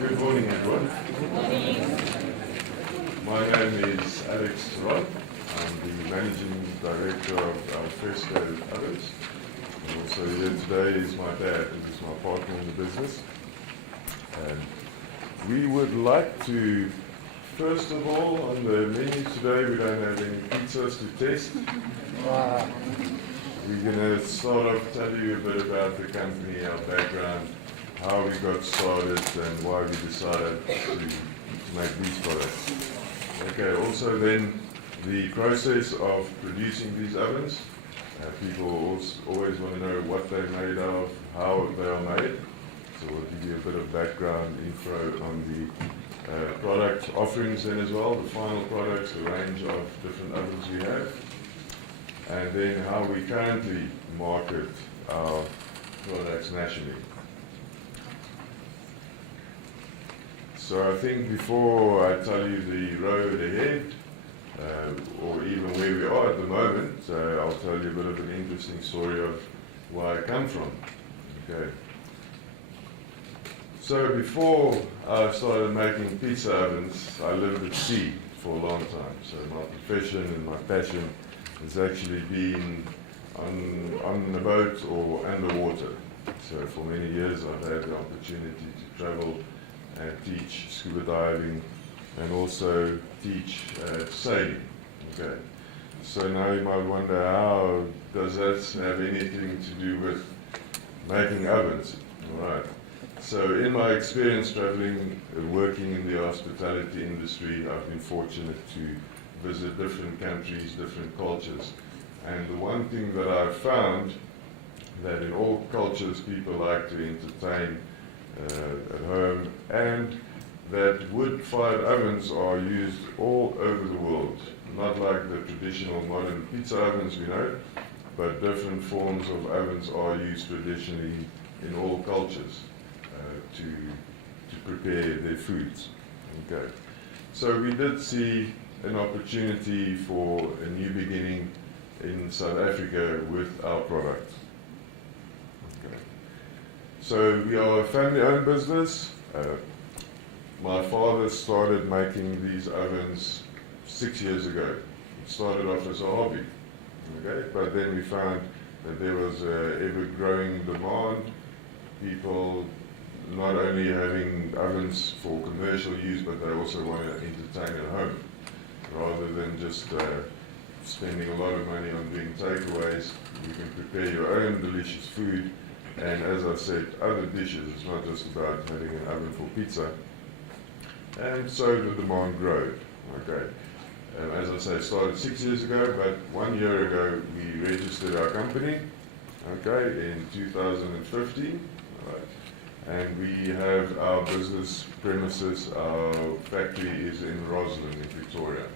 Good morning, everyone. Good morning. My name is Alex Rod. I'm the Managing Director of our Fresco ovens. And also here today is my dad, who is my partner in the business. And we would like to, first of all, on the menu today, we don't have any pizzas to test. We're going to sort of tell you a bit about the company, our background, how we got started and why we decided to make these products. Okay, also then the process of producing these ovens. People always want to know what they're made of, how they are made. So we'll give you a bit of background info on the product offerings then as well, the final products, the range of different ovens we have, and then how we currently market our products nationally. So I think before I tell you the road ahead, or even where we are at the moment, I'll tell you a bit of an interesting story of where I come from. Okay. So before I started making pizza ovens, I lived at sea for a long time. So my profession and my passion has actually been on the boat or underwater. So for many years I've had the opportunity to travel and teach scuba diving and also teach sailing. Okay. So now you might wonder, how does that have anything to do with making ovens? All right. So in my experience traveling and working in the hospitality industry, I've been fortunate to visit different countries, different cultures. And the one thing that I've found, that in all cultures people like to entertain at home, and that wood-fired ovens are used all over the world. Not like the traditional modern pizza ovens we know, but different forms of ovens are used traditionally in all cultures to prepare their foods. Okay. So we did see an opportunity for a new beginning in South Africa with our product. Okay. So we are a family-owned business. My father started making these ovens 6 years ago. It started off as a hobby, okay? But then we found that there was an ever-growing demand. People not only having ovens for commercial use, but they also want to entertain at home, rather than just spending a lot of money on doing takeaways. You can prepare your own delicious food, and as I said, other dishes. It's not just about having an oven for pizza. And so the demand grew. Okay. As I say, it started 6 years ago, but 1 year ago we registered our company, okay, in 2015. Right. And we have our business premises, our factory is in Roslyn in Victoria.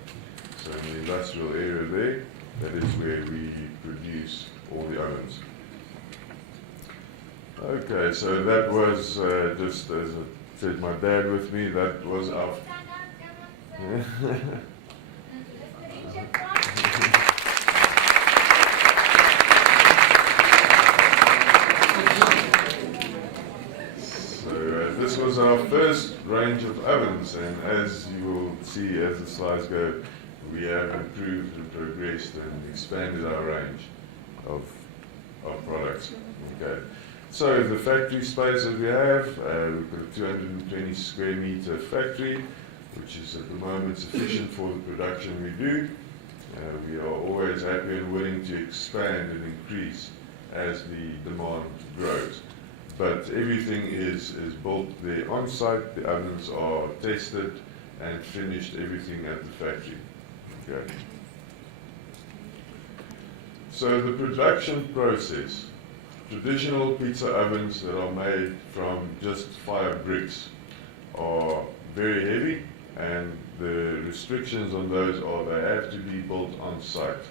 So in the industrial area there, that is where we produce all the ovens. Okay, so that was just as I said, my dad with me, that was our... This was our first range of ovens, and as you will see as the slides go, we have improved and progressed and expanded our range of products. Okay. So the factory space that we have, we've got a 220 square meter factory, which is at the moment sufficient for the production we do. We are always happy and willing to expand and increase as the demand grows. But everything is built there on site. The ovens are tested and finished, everything at the factory. Okay. So the production process, traditional pizza ovens that are made from just fire bricks are very heavy, and the restrictions on those are they have to be built on site.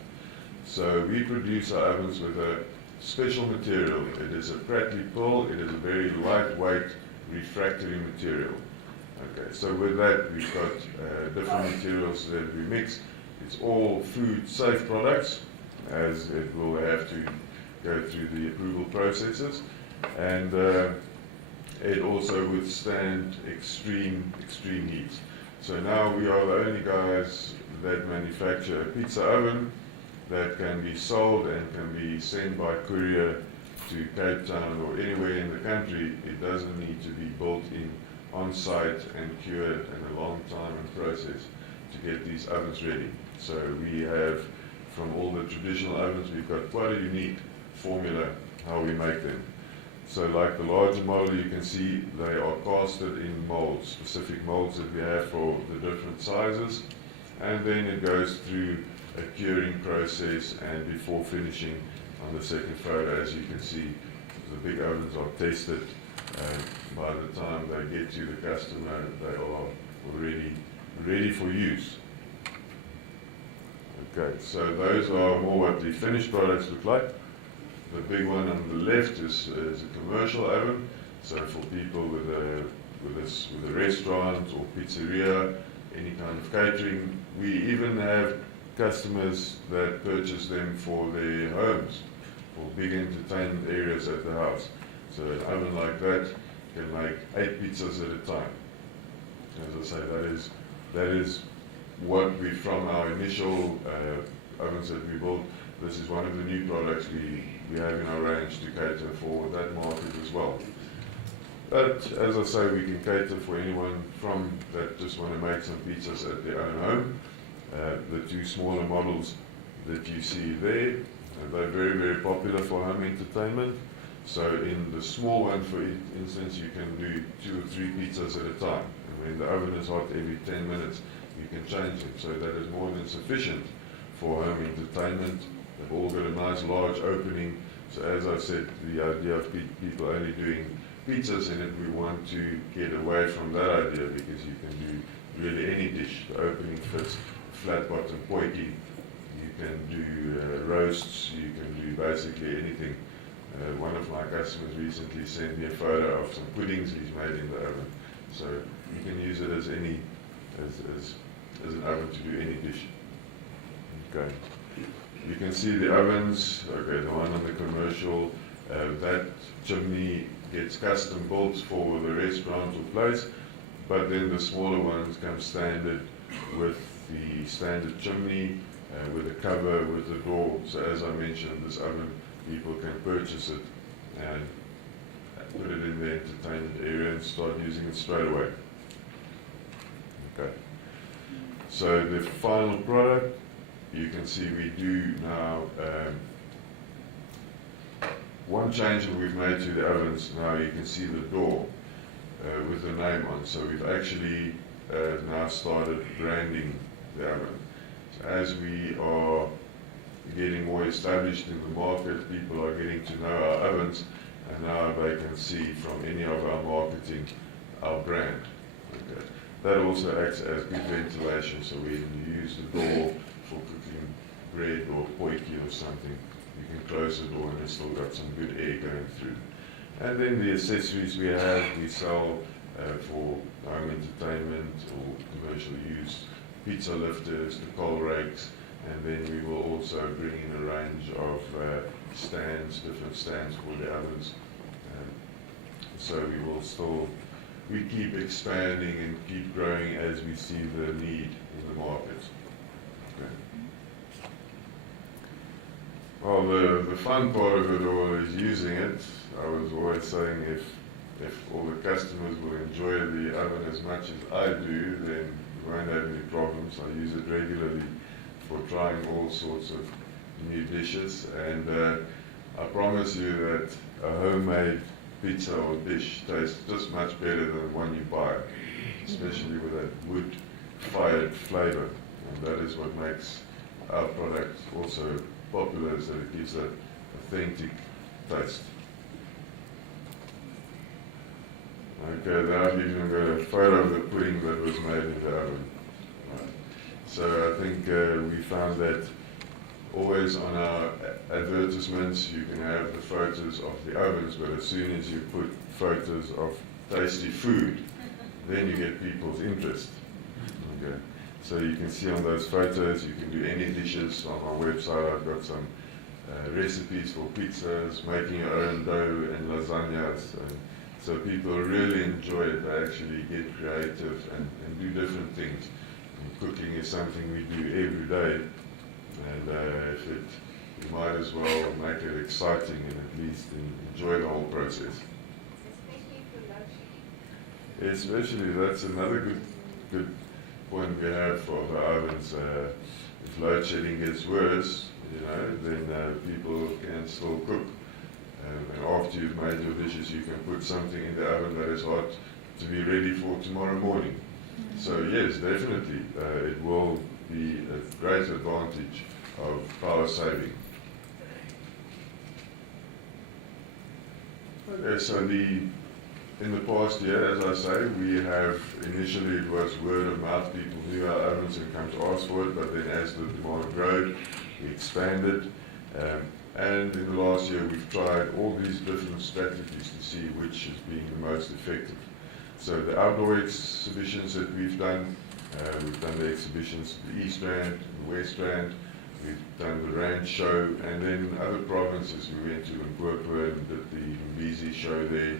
So we produce our ovens with a special material. It is a Pratley pearl. It is a very lightweight refractory material. Okay, so with that we've got different materials that we mix. It's all food safe products, as it will have to go through the approval processes, and it also withstand extreme heat. So now we are the only guys that manufacture a pizza oven that can be sold and can be sent by courier to Cape Town or anywhere in the country. It doesn't need to be built in on site and cured and a long time and process to get these ovens ready. So we have, from all the traditional ovens, we've got quite a unique formula how we make them. So like the larger model, you can see they are casted in molds, specific molds that we have for the different sizes, and then it goes through a curing process, and before finishing on the second photo, as you can see, the big ovens are tested, and by the time they get to the customer, they are already ready for use. Okay, so those are more what the finished products look like. The big one on the left is a commercial oven, so for people with a restaurant or pizzeria, any kind of catering. We even have customers that purchase them for their homes, for big entertainment areas at the house. So an oven like that can make 8 pizzas at a time. As I say, that is what we, from our initial ovens that we built, this is one of the new products we have in our range to cater for that market as well. But as I say, we can cater for anyone from that just want to make some pizzas at their own home. The 2 smaller models that you see there, they're very, very popular for home entertainment. So in the small one, for instance, you can do 2 or 3 pizzas at a time. And when the oven is hot, every 10 minutes, you can change it. So that is more than sufficient for home entertainment. They've all got a nice large opening. So as I said, the idea of people only doing pizzas in it, we want to get away from that idea, because you can do really any dish. The opening fits flat bottom poiki. You can do roasts. You can do basically anything. One of my customers recently sent me a photo of some puddings he's made in the oven. So you can use it as any as an oven to do any dish. Okay. You can see the ovens. Okay, the one on the commercial, that chimney gets custom built for the restaurant or place, but then the smaller ones come standard with the standard chimney, with a cover, with the door. So as I mentioned, this oven, people can purchase it and put it in the entertainment area and start using it straight away. Okay. So the final product, you can see we do now, one change that we've made to the ovens, now you can see the door with the name on. So we've actually now started branding the oven. So as we are getting more established in the market, people are getting to know our ovens, and now they can see from any of our marketing our brand. Okay. That also acts as good ventilation, so when you use the door for cooking bread or poiki or something, you can close the door and it's still got some good air going through. And then the accessories we sell for home entertainment or commercial use, pizza lifters, the coal rakes, and then we will also bring in a range of stands, different stands for the ovens. So we keep expanding and keep growing as we see the need in the market. Okay. Well, the fun part of it all is using it. I was always saying if all the customers will enjoy the oven as much as I do, then we won't have any problems. I use it regularly for trying all sorts of new dishes, and I promise you that a homemade pizza or dish tastes just much better than one you buy, especially with that wood-fired flavor. And that is what makes our product also popular, is that it gives that authentic taste. Okay, now I've even got a photo of the pudding that was made in the oven. So I think we found that always on our advertisements you can have the photos of the ovens, but as soon as you put photos of tasty food, then you get people's interest. Okay. So you can see on those photos, you can do any dishes. On my website I've got some recipes for pizzas, making your own dough and lasagnas, and So people really enjoy it. They actually get creative and do different things. And cooking is something we do every day, and if it, you might as well make it exciting and at least enjoy the whole process. Especially, that's another good point we have for the ovens. If load shedding gets worse, then people can still cook. And after you've made your dishes, you can put something in the oven that is hot to be ready for tomorrow morning. So yes, definitely, it will be a great advantage of power saving. Okay, so in the past year, as I say, we have, initially it was word of mouth, people knew our ovens and come to ask for it, but then as the demand grew, we expanded. And in the last year, we've tried all these different strategies to see which has been the most effective. So the outdoor exhibitions that we've done the exhibitions in the East Rand, the West Rand, we've done the Rand show, and then other provinces. We went to Limpopo and did the Mbisi show there.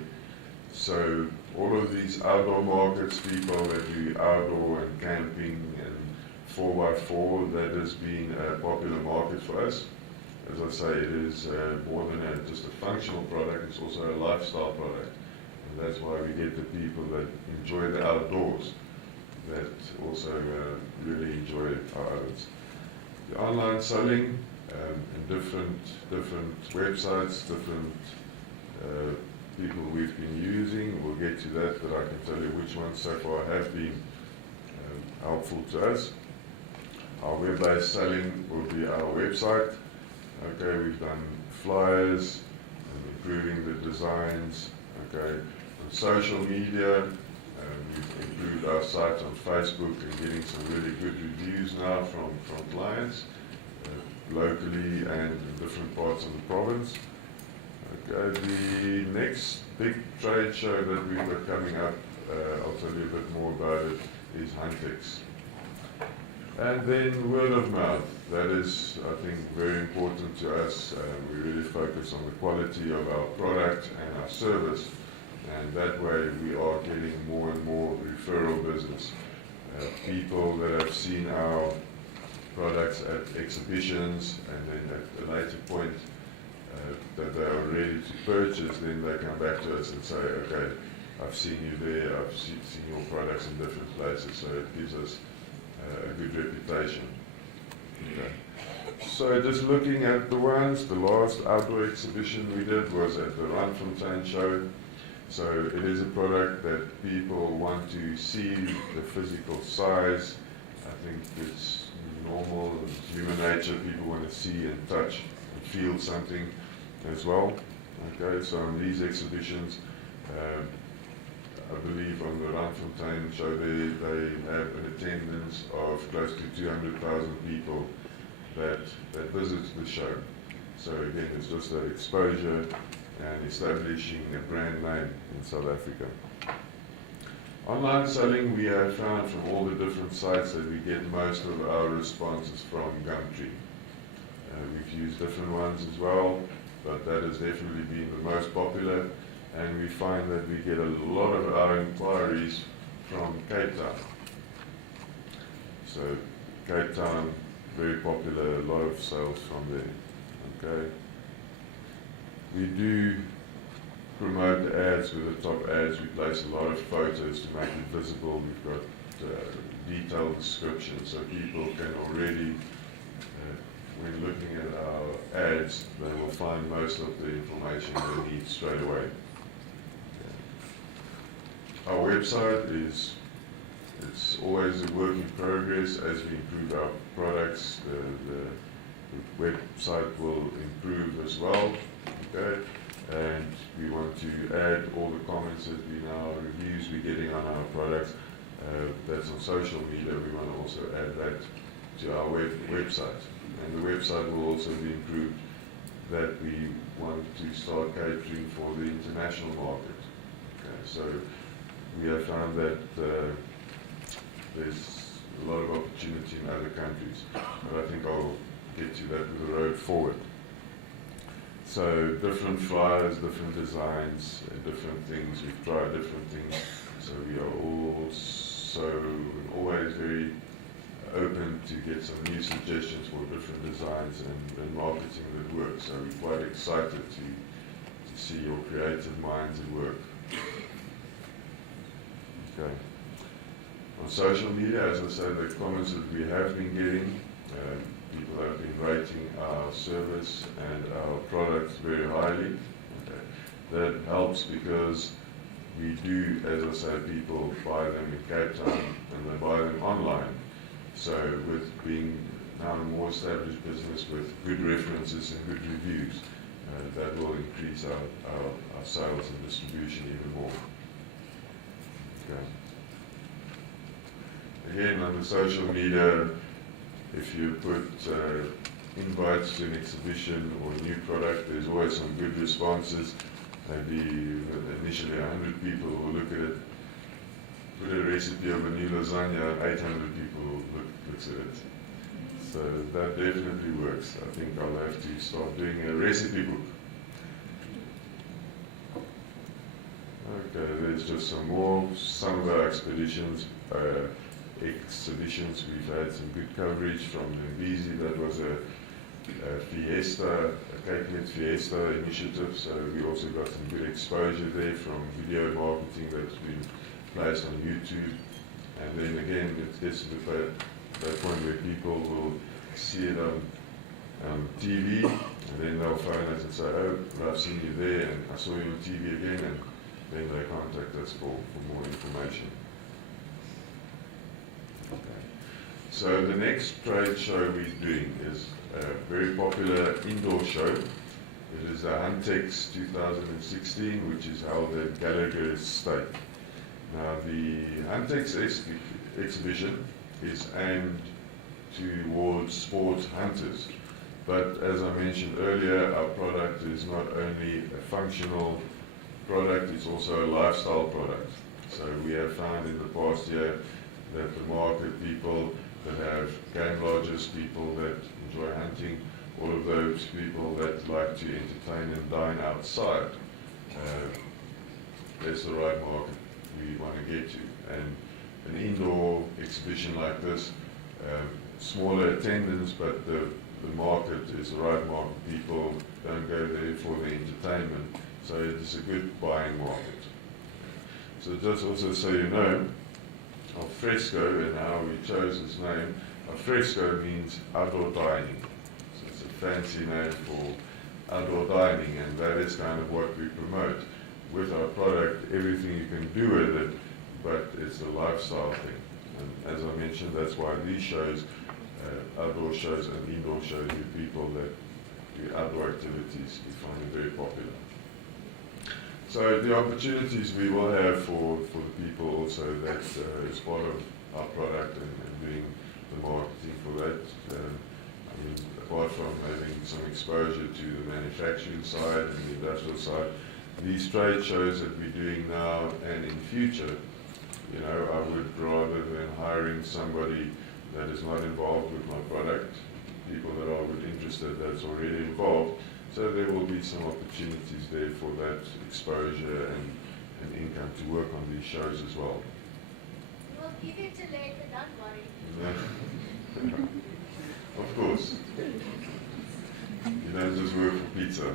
So all of these outdoor markets, people that do outdoor and camping and 4x4, that has been a popular market for us. As I say, it is more than just a functional product, it's also a lifestyle product. And that's why we get the people that enjoy the outdoors, that also really enjoy our ovens. The online selling and different websites, different people we've been using, we'll get to that, but I can tell you which ones so far have been helpful to us. Our web-based selling will be our website. Okay, we've done flyers, improving the designs. Okay, on social media, we've improved our site on Facebook and getting some really good reviews now from clients, locally and in different parts of the province. Okay, the next big trade show that we've got coming up, I'll tell you a bit more about it, is Huntex. And then word of mouth, that is, I think, very important to us. We really focus on the quality of our product and our service, and that way we are getting more and more referral business. People that have seen our products at exhibitions, and then at a later point that they are ready to purchase, then they come back to us and say, okay, I've seen you there, I've seen your products in different places, so it gives us a good reputation. Okay. So just looking at the last outdoor exhibition we did was at the Randfontein show. So it is a product that people want to see the physical size. I think it's normal, human nature, people want to see and touch and feel something as well. Okay, so on these exhibitions, I believe on the Randfontein show they have an attendance of close to 200,000 people that visits the show. So again, it's just that exposure and establishing a brand name in South Africa. Online selling, we have found from all the different sites that we get most of our responses from Gumtree. We've used different ones as well, but that has definitely been the most popular. And we find that we get a lot of our inquiries from Cape Town. So Cape Town, very popular, a lot of sales from there. Okay. We do promote the ads with the top ads. We place a lot of photos to make it visible. We've got detailed descriptions so people can already, when looking at our ads, they will find most of the information they need straight away. Our website it's always a work in progress. As we improve our products, the website will improve as well. Okay, and we want to add all the comments that we now, reviews we're getting on our products. That's on social media. We want to also add that to our website, and the website will also be improved. That we want to start catering for the international market. Okay, so we have found that there's a lot of opportunity in other countries, but I think I'll get to that with the road forward. So different flyers, different designs, different things. We've tried different things. So we are also always very open to get some new suggestions for different designs and marketing that works. So we're quite excited to see your creative minds at work. Okay. On social media, as I said, the comments that we have been getting, people have been rating our service and our products very highly. Okay. That helps because we do, as I said, people buy them in Cape Town and they buy them online. So with being now a more established business with good references and good reviews, that will increase our sales and distribution even more. Okay. Again, on the social media, if you put invites to an exhibition or a new product, there's always some good responses. Maybe initially 100 people will look at it, put a recipe of a new lasagna, 800 people looks at it. So that definitely works. I think I'll have to start doing a recipe book. Okay, there's just some more. Some of our exhibitions, we've had some good coverage from Mbisi. That was a fiesta, a Cape Net Fiesta initiative. So we also got some good exposure there from video marketing that's been placed on YouTube. And then again, it gets to that point where people will see it on TV, and then they'll phone us and say, oh, I've seen you there, and I saw you on TV again, and then they contact us for more information. Okay. So the next trade show we're doing is a very popular indoor show. It is the Huntex 2016, which is held at Gallagher Estate. Now the Huntex exhibition is aimed towards sport hunters, but as I mentioned earlier, our product is not only a functional product, it's also a lifestyle product. So we have found in the past year that the market, people that have game lodges, people that enjoy hunting, all of those people that like to entertain and dine outside, that's the right market we want to get to. And an indoor exhibition like this, smaller attendance, but the market is the right market. People don't go there for the entertainment, so it is a good buying market. So just also so you know, of Fresco and how we chose this name, Fresco means outdoor dining. So it's a fancy name for outdoor dining, and that is kind of what we promote. With our product, everything you can do with it, but it's a lifestyle thing. And as I mentioned, that's why these shows, outdoor shows and indoor shows, with people that do outdoor activities, we find it very popular. So the opportunities we will have for the people also that is part of our product and doing the marketing for that. I mean, apart from having some exposure to the manufacturing side and the industrial side, these trade shows that we're doing now and in future, you know, I would rather than hiring somebody that is not involved with my product, people that are interested that's already involved. So there will be some opportunities there for that exposure and income to work on these shows as well. We'll give it to later, don't worry. Of course. You don't just work for pizza.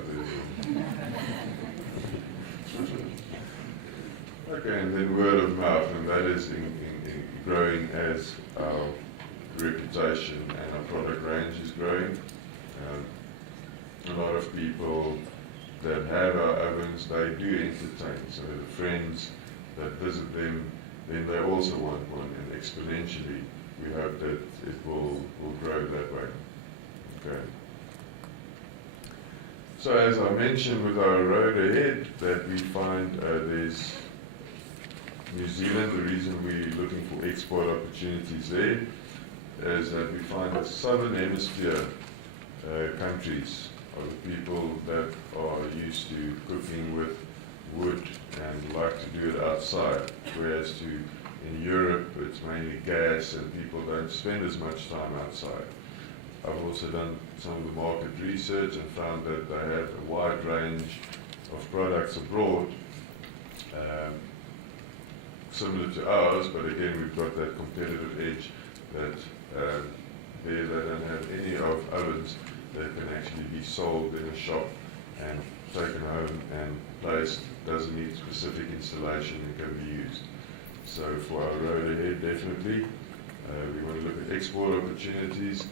Okay, and then word of mouth, and that is in growing as our reputation and our product range is growing. A lot of people that have our ovens, they do entertain. So the friends that visit them, then they also want one, and exponentially, we hope that it will grow that way. Okay. So as I mentioned with our road ahead, that we find there's New Zealand, the reason we're looking for export opportunities there is that we find the southern hemisphere countries are the people that are used to cooking with wood and like to do it outside, whereas in Europe it's mainly gas and people don't spend as much time outside. I've also done some of the market research and found that they have a wide range of products abroad, similar to ours, but again we've got that competitive edge that there they don't have any of ovens that can actually be sold in a shop and taken home and placed, doesn't need specific installation and can be used. So for our road ahead, definitely, we want to look at export opportunities,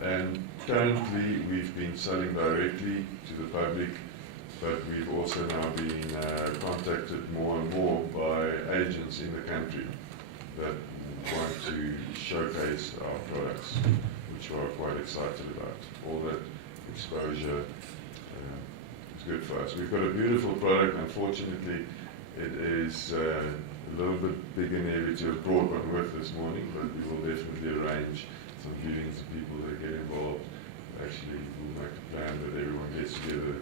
and currently we've been selling directly to the public, but we've also now been contacted more and more by agents in the country that want to showcase our products, which we're quite excited about. All that exposure is good for us. We've got a beautiful product. Unfortunately, it is a little bit big and heavy to have brought one with this morning, but we will definitely arrange some viewings of people that get involved. Actually, we'll make a plan that everyone gets together.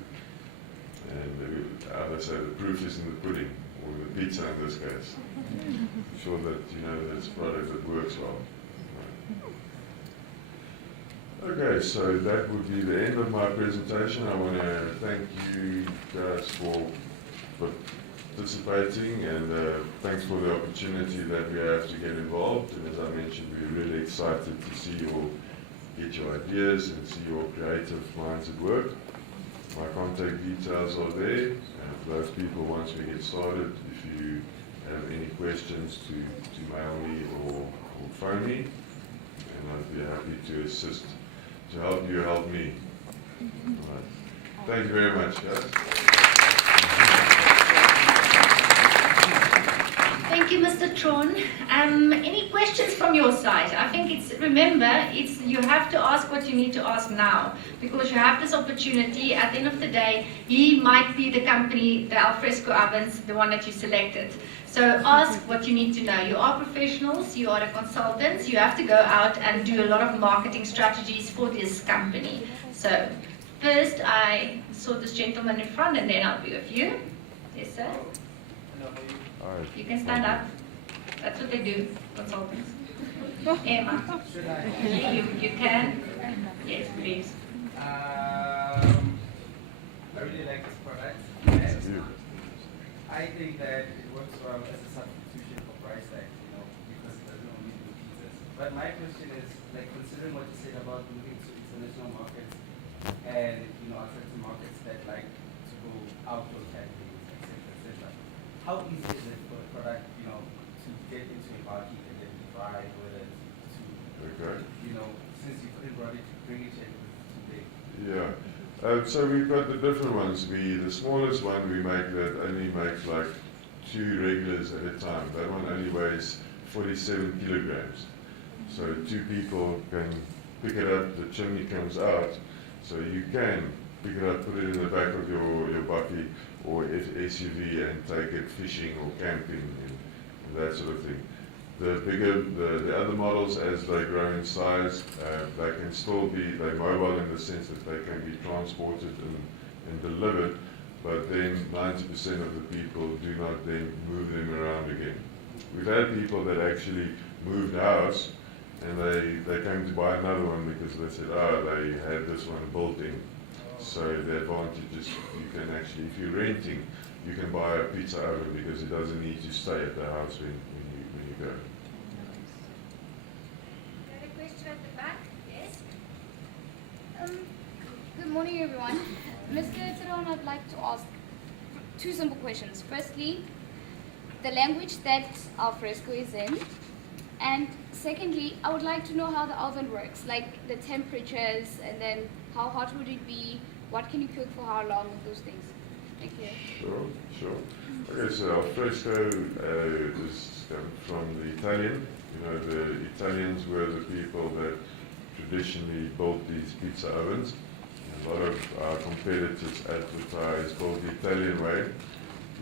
And how they say, the proof is in the pudding, or the pizza in this case. I'm sure that you know that it's a product that works well. Okay, so that would be the end of my presentation. I want to thank you guys for participating, and thanks for the opportunity that we have to get involved. And as I mentioned, we're really excited to see you all get your ideas and see your creative minds at work. My contact details are there, and for those people, once we get started, if you have any questions, to mail me or phone me, and I'd be happy to assist, to help you help me. All right. Thank you very much, guys. Thank you, Mr. Tron. Any questions from your side? I think you have to ask what you need to ask now, because you have this opportunity. At the end of the day, he might be the company, the Fresco ovens, the one that you selected. So ask what you need to know. You are professionals, you are the consultants, you have to go out and do a lot of marketing strategies for this company. So first I saw this gentleman in front, and then I'll be with you. Yes, sir. You can stand up. That's what they do, consultants. Emma. Should I? You can? Yes, please. I really like this product. And I think that it works well as a substitution for price tag, because it doesn't only do pizzas. But my question is, like, considering what you said about moving to international markets and, attractive markets that like to go outdoor categories, etc., how easy is it for the product, to get into a market and then drive with it to, since you couldn't bring it in today? Yeah. So we've got the different ones. The smallest one we make that only makes like 2 regulars at a time. That one only weighs 47 kilograms. So 2 people can pick it up, the chimney comes out, so you can pick it up, put it in the back of your bakkie or SUV and take it fishing or camping and that sort of thing. The other models, as they grow in size, they can still be, they're mobile in the sense that they can be transported and delivered, but then 90% of the people do not then move them around again. We've had people that actually moved house and they came to buy another one because they said, they had this one built in. So the advantage is you can actually, if you're renting, you can buy a pizza oven because it doesn't need to stay at the house when you go. Got a question at the back? Yes? Good morning, everyone. Mr. Tron, I'd like to ask 2 simple questions. Firstly, the language that Fresco is in, and secondly, I would like to know how the oven works, like the temperatures, and then how hot would it be, what can you cook for how long, those things. Thank you. Sure. Okay, so Fresco is from the Italian. The Italians were the people that traditionally built these pizza ovens. A lot of our competitors advertise build the Italian way.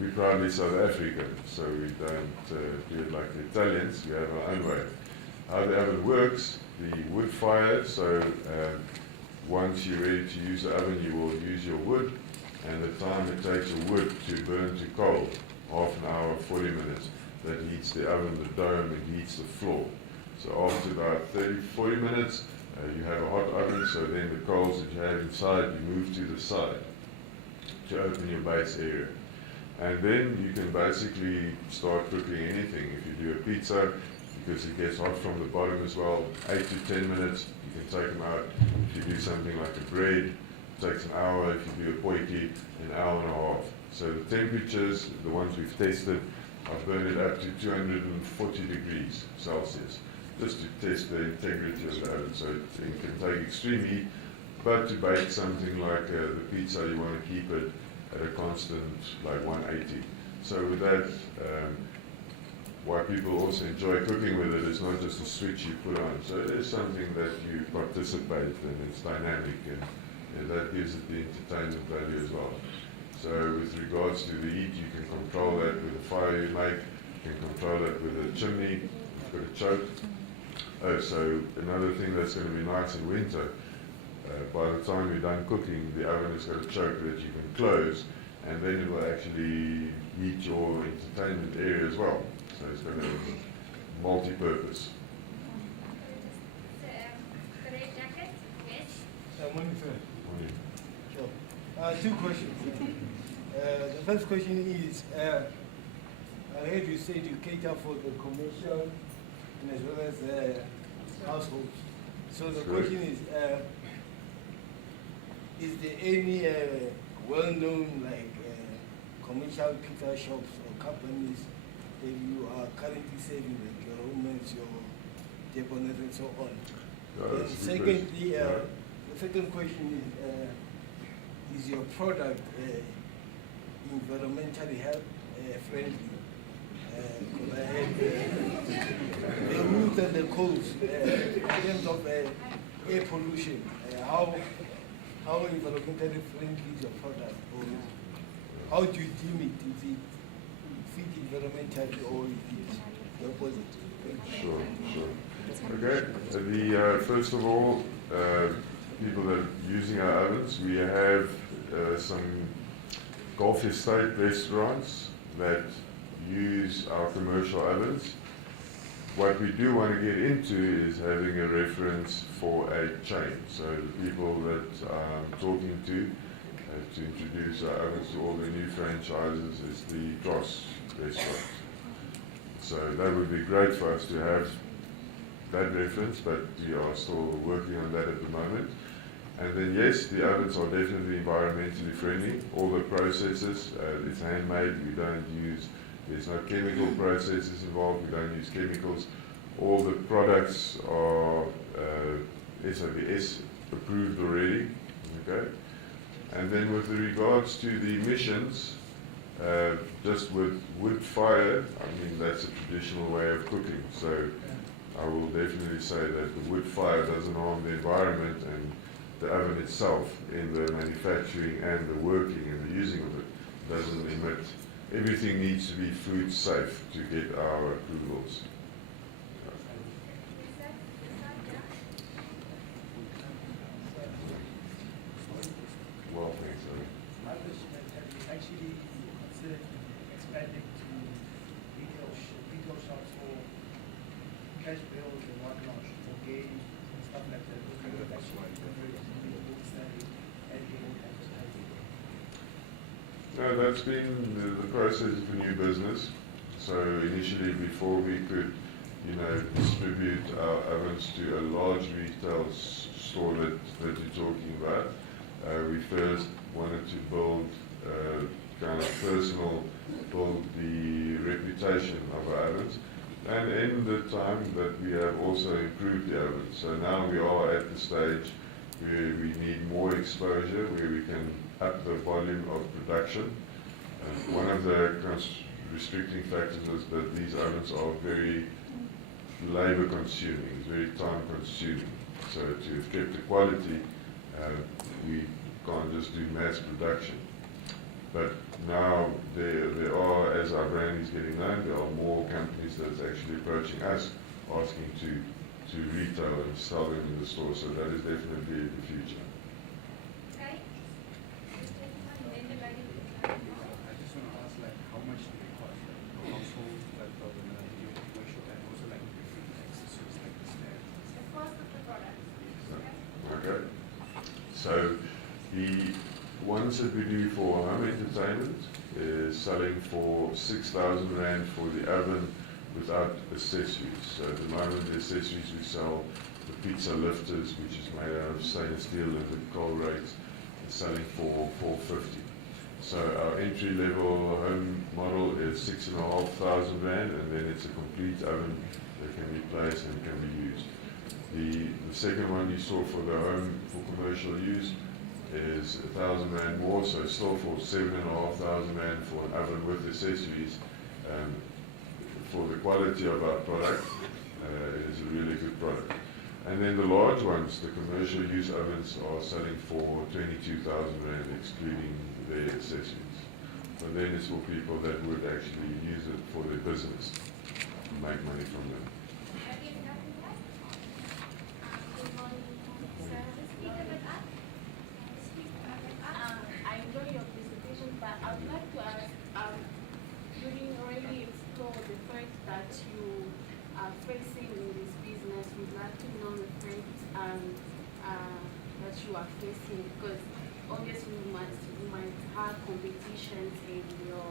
We're proudly South African, so we don't do it like the Italians. We have our own way. How the oven works, the wood fire, so once you're ready to use the oven, you will use your wood, and the time it takes a wood to burn to coal, half an hour, 40 minutes. That heats the oven, the dome, and heats the floor. So after about 30, 40 minutes, You have a hot oven, so then the coals that you have inside, you move to the side to open your base area. And then you can basically start cooking anything. If you do a pizza, because it gets hot from the bottom as well, 8 to 10 minutes, you can take them out. If you do something like a bread, it takes an hour. If you do a potjie, an hour and a half. So the temperatures, the ones we've tested, I've burned it up to 240 degrees Celsius, just to test the integrity of the oven. So it can take extreme heat, but to bake something like the pizza, you want to keep it at a constant, like 180. So with that, why people also enjoy cooking with it is not just a switch you put on. So it is something that you participate in, it's dynamic, and that gives it the entertainment value as well. So with regards to the heat, you can control that with the fire you make, you can control it with a chimney, you've got a choke. Oh, so another thing that's going to be nice in winter, by the time you're done cooking, the oven has got a choke that you can close, and then it will actually heat your entertainment area as well. So it's got a multi-purpose. Gray jacket? Yes. Morning, sir. Sure. Two questions. The first question is, I heard you said you cater for the commercial and as well as households. So the question is there any well-known commercial pizza shops or companies that you are currently serving, like your Romans, your Japanese, and so on? And secondly, the second question is your product environmentally friendly? Because I had the root and the cause in terms of air pollution. How environmentally friendly is your product? Or how do you deem it? Is it fit environmentally or is it the opposite? Sure. Okay. First of all, people that are using our ovens, we have some Gulf Estate restaurants that use our commercial ovens. What we do want to get into is having a reference for a chain. So the people that I'm talking to introduce our ovens to all the new franchises is the Dross restaurant. So that would be great for us to have that reference, but we are still working on that at the moment. And then yes, the ovens are definitely environmentally friendly. All the processes, it's handmade. We don't use, there's no chemical processes involved. We don't use chemicals. All the products are SABS approved already. Okay. And then with regards to the emissions, just with wood fire, I mean that's a traditional way of cooking. So I will definitely say that the wood fire doesn't harm the environment, and the oven itself in the manufacturing and the working and the using of it doesn't emit. Everything needs to be food safe to get our approvals. Well, thanks, Owen. My question is, have you actually considered expanding to retail shops for cash bills and whatnot, for games and stuff like that? Because you have actually No, that's been the process of a new business. So initially, before we could, distribute our ovens to a large retail store that you're talking about, we first wanted to build kind of build the reputation of our ovens. And in the time that we have also improved the ovens. So now we are at the stage where we need more exposure, where we can up the volume of production. One of the restricting factors is that these ovens are very labor consuming, it's very time consuming. So to have kept the quality, we can't just do mass production. But now there are, as our brand is getting known, there are more companies that's actually approaching us, asking to retail and sell them in the store. So that is definitely the future. Okay. I just want to ask, how much do they cost? The household, your commercial, and also different accessories like the stand. The cost of the product. So the ones that we do for home entertainment is selling for 6,000 Rand for the oven without accessories. So at the moment the accessories we sell, the pizza lifters, which is made out of stainless steel and the coal rakes, is selling for 450. So our entry level home model is 6,500 Rand, and then it's a complete oven that can be placed and can be used. The second one you saw for the home for commercial use is 1,000 Rand more, so still for 7,500 Rand for an oven with accessories. For the quality of our product, it is a really good product. And then the large ones, the commercial use ovens, are selling for 22,000 Rand, excluding their accessories. So then it's for people that would actually use it for their business, make money from them. I enjoy your presentation, but I would like to ask, you didn't really explore the fact that you are facing in this business. We'd like to know the fact that you are facing, because obviously you might have competitions in your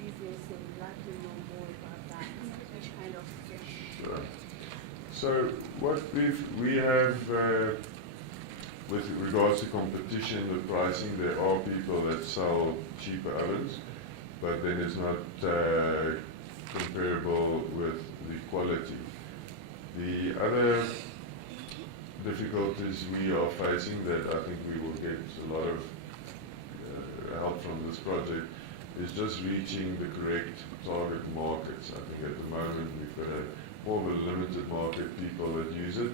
business, and we'd like to know more about that. Which kind of Sure. So what we have with regards to competition, the pricing, there are people that sell cheaper ovens, but then it's not comparable with the quality. The other difficulties we are facing that I think we will get a lot of help from this project is just reaching the correct target markets. I think at the moment we've got a more of a limited market, people that use it.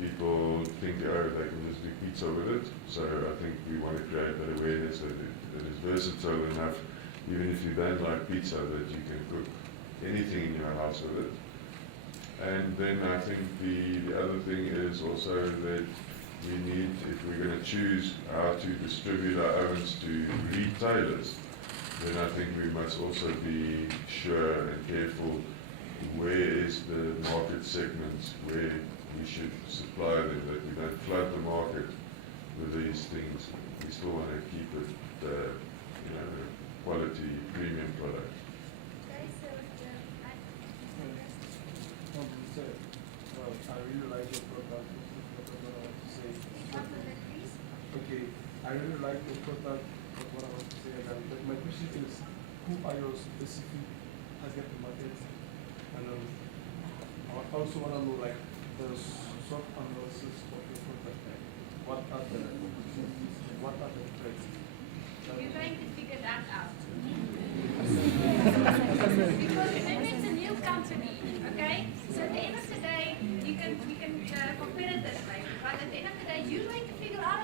People think, oh, they can just do pizza with it. So I think we want to create that awareness that it is versatile enough, even if you don't like pizza, that you can cook anything in your house with it. And then I think the other thing is also that we need, if we're going to choose how to distribute our ovens to retailers, then I think we must also be sure and careful where is the market segments where we should supply them, that we don't flood the market with these things. We still want to keep it, quality premium product. I really like your product. That's what I want to say. Okay, I really like your product. That's what I want to say. But my question is, who are your specific target market? And I also want to know, like, the SWOT analysis of your product. What are the opportunities? What are the threats? We're trying to figure that out. Because remember, it's a new company, okay? So at the end of the day, we can compare it this way. But at the end of the day, you're going to figure out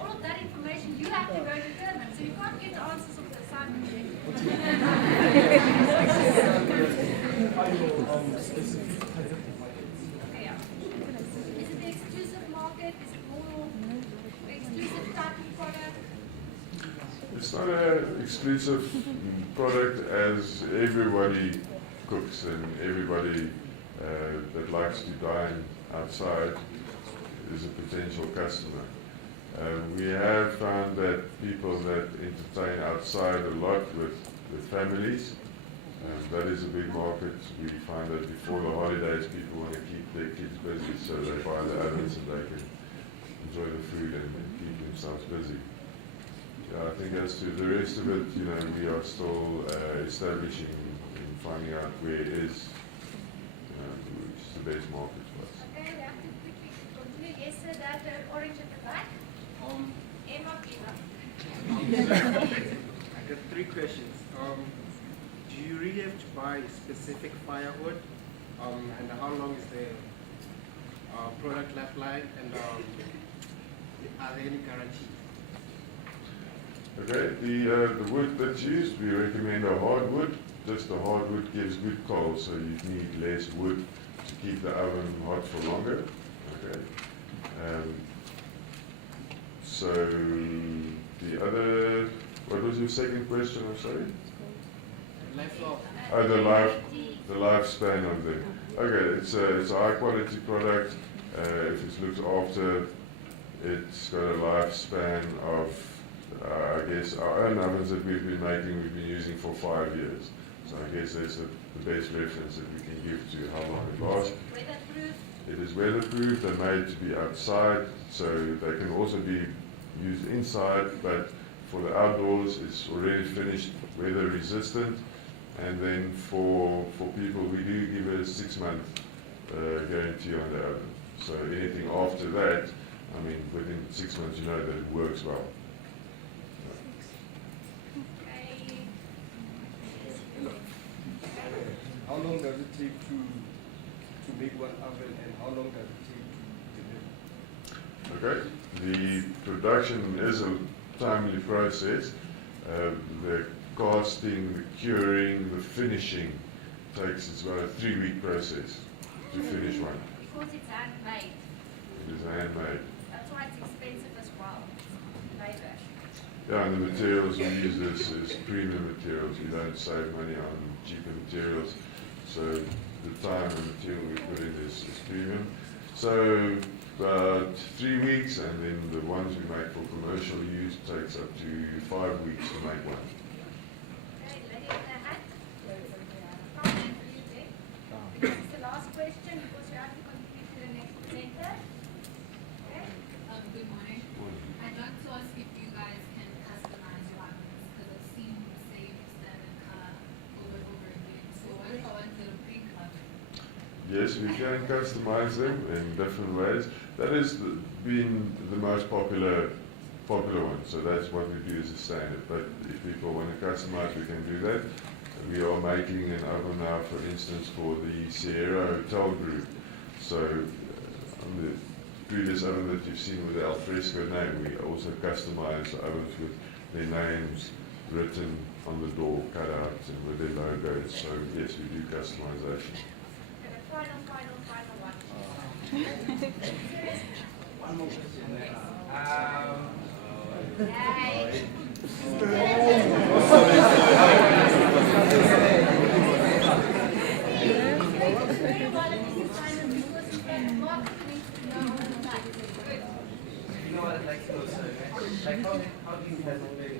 all of that information. You have to go determine. So you can't get the answers of the assignment yet. Are your specific target market? Okay, yeah. Is it the exclusive market? Is it more exclusive type of product? It's not an exclusive product, as everybody cooks and everybody that likes to dine outside is a potential customer. We have found that people that entertain outside a lot with families, that is a big market. We find that before the holidays people want to keep their kids busy, so they buy the ovens and they can enjoy the food and keep themselves busy. I think as to the rest of it, we are still establishing and finding out where is which is the best market for us. Okay, we have to quickly continue. Yes, sir, that orange at the back. Emma Pina. I got 3 questions. Do you really have to buy specific firewood? And how long is the product lifeline? And are there any guarantees? Okay, the wood that's used, we recommend a hardwood. Just the hardwood gives good cold, so you need less wood to keep the oven hot for longer. Okay. So the other, what was your second question? I'm sorry. Lifelong. Oh, the lifespan of them. Okay, it's a high quality product. If it's looked after, it's got a lifespan of, I guess, our own ovens that we've been using for 5 years. So I guess that's the best reference that we can give to how long it lasts. Weatherproof. It is weatherproof. They're made to be outside, so they can also be used inside, but for the outdoors, it's already finished weather resistant. And then for people, we do give a 6-month guarantee on the oven. So anything after that, I mean, within 6 months, you know that it works well. Okay. How long does it take to make one oven, and how long does it take to deliver? Okay, the production is a timely process. The casting, the curing, the finishing it's about a 3-week process to finish one. Because it's handmade. It is handmade. That's why it's expensive as well. Labor. Yeah, and the materials we use is premium materials. We don't save money on cheaper materials. So the time and material we put in is premium. So about 3 weeks, and then the ones we make for commercial use takes up to 5 weeks to make one. Okay, lady with the hat. Comment for you, Dick. This is the last question because we have to continue to the next presenter. Okay. Good morning. I'd like to ask if you guys can customize your items because I've seen the same standard color over and over again. So what if I wanted a pink oven? Yes, we can customize them in different ways. That has been the most popular one, so that's what we do as a standard. But if people want to customize, we can do that. We are making an oven now, for instance, for the Sierra Hotel group. So on the previous oven that you've seen with the Fresco name, we also customize the ovens with their names written on the door, cut out, and with their logos. So yes, we do customization. And the final one. One more question. Yay. You know what I'd like to know, sir? Like how easy has it been to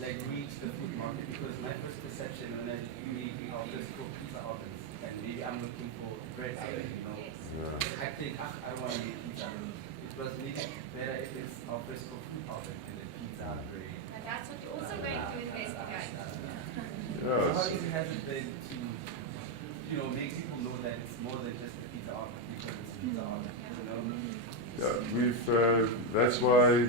like reach the food market? Because my first perception when I maybe offers for pizza ovens, and maybe I'm looking for bread oven, you know. Yeah. I think I want to make pizza. It was maybe better if it's offers for food oven and then pizza bread. And that's what you're also going to investigate. So Yeah, how easy has it been to, you know, make people know that it's more than just a pizza oven because it's pizza oven, you know? yeah, that's why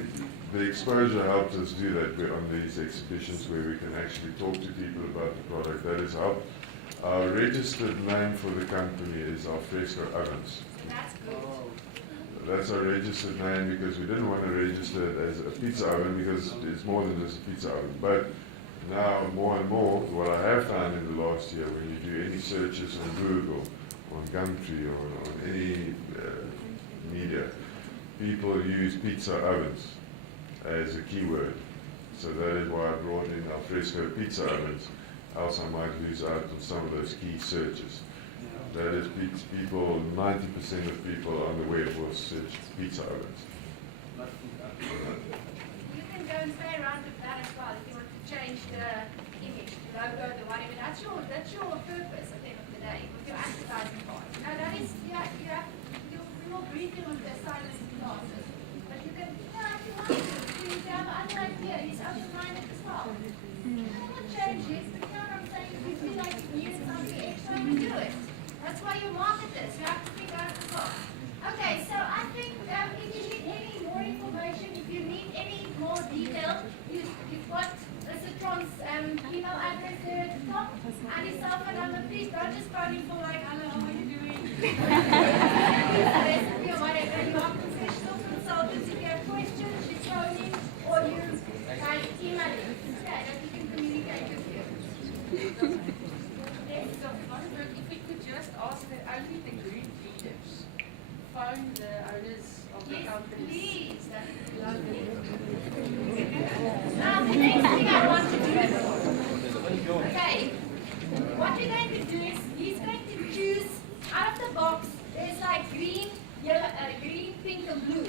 the exposure helped us do that. We're on these exhibitions where we can actually talk to people about the product. That has helped. Our registered name for the company is our Fresco ovens. That's good. That's our registered name because we didn't want to register it as a pizza oven because it's more than just a pizza oven. But now, more and more, what I have found in the last year, when you do any searches on Google, on Gumtree, or on any media, people use pizza ovens as a keyword. So that is why I brought in our Fresco pizza ovens. Else I might lose out on some of those key searches. That is, people, 90% of people on the web will search pizza ovens. You can go and play around with that as well if you want to change the image, the logo, the whatever. That's your purpose at the end of the day with your advertising part. Now that is you will brief you on the silence classes. But you can, if you want to, if you have other idea, he's open-minded as well. I will change this, but you know what I'm saying? If you feel like you need something extra, you do it. That's why you market this. You have to think out of the box. Okay, so I think if you need any more information, if you need any more detail, you've got Citron's email address there at the top and his cell phone number. Please don't just phone him for like, hello, how are you doing? Recipe or whatever. You are professional consultants. If you have questions, you phone him or you can email him instead that he can communicate with you. Yes, So, if we could just ask that only the group leaders phone the owners of the yes, companies. please. That would be lovely. Now, the next thing I want to do, okay, what we're going to do is he's going to choose out of the box. There's like green, yellow, green, pink, and blue.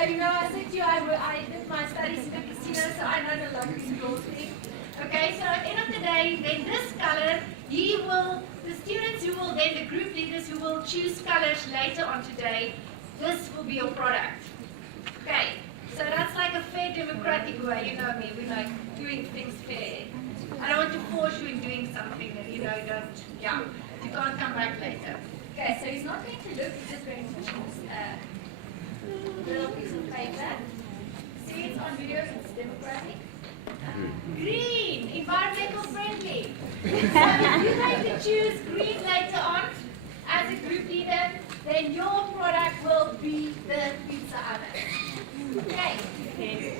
I said to you, I did my studies in the casino, so I know the luxury stores thing. Okay, so at the end of the day, then this color, the students who will, then the group leaders who will choose colors later on today, this will be your product. Okay, so that's like a fair democratic way, you know me, we like doing things fair. I don't want to force you in doing something that you can't come back later. Okay, so he's not going to look, he's just going to choose a little piece of paper. See, it's on video, it's democratic. Green, environmental friendly. So if you're going to choose green later on as a group leader, then your product will be the pizza oven. Okay.